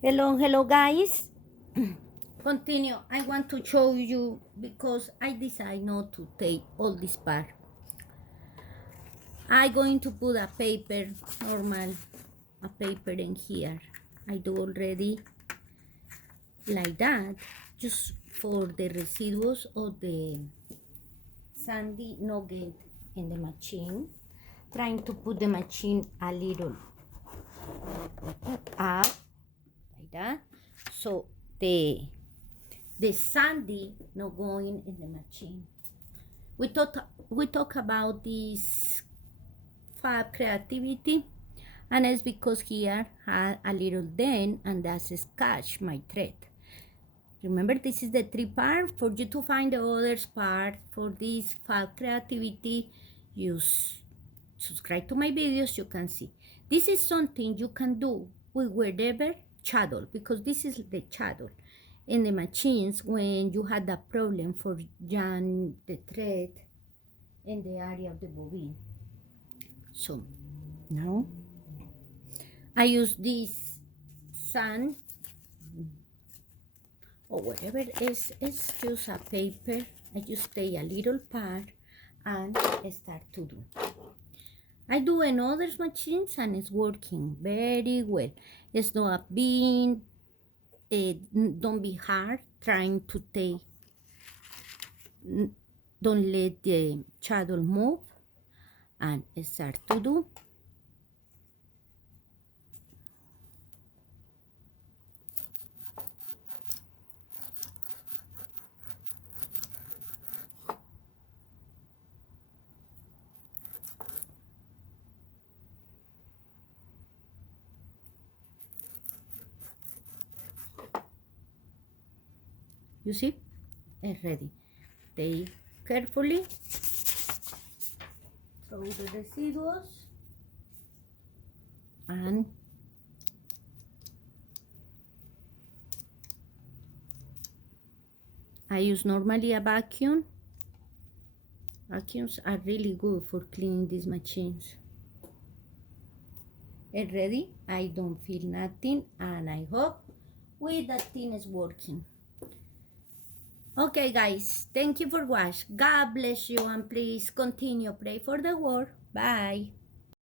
Hello guys. Continue. I want to show you because I decide not to take all this part. I going to put a paper, normal, a paper in here. I do already like that, just for the residuals of the sandy nugget in the machine. Trying to put the machine a little up, like that. So the sandy not going in the machine. We talk about this fab creativity, and it's because here had a little dent, and that's scratch my thread. Remember, this is the three part. For you to find the others part for this fab creativity, use subscribe to my videos. You can see this is something you can do with whatever shuttle, because this is the shuttle in the machines when you had a problem for jam the thread in the area of the bobbin. So now I use this sand or whatever it is. It's just a paper. I just take a little part and start to do. I do in other machines and it's working very well. It's not being, don't be hard trying to take, don't let the shuttle move, and start to do. You see, it's ready. Take carefully, throw the residuals, and I use normally a vacuum. Vacuums are really good for cleaning these machines. It's ready. I don't feel nothing, and I hope with that thing is working. Okay guys, thank you for watching. God bless you, and please continue pray for the world. Bye.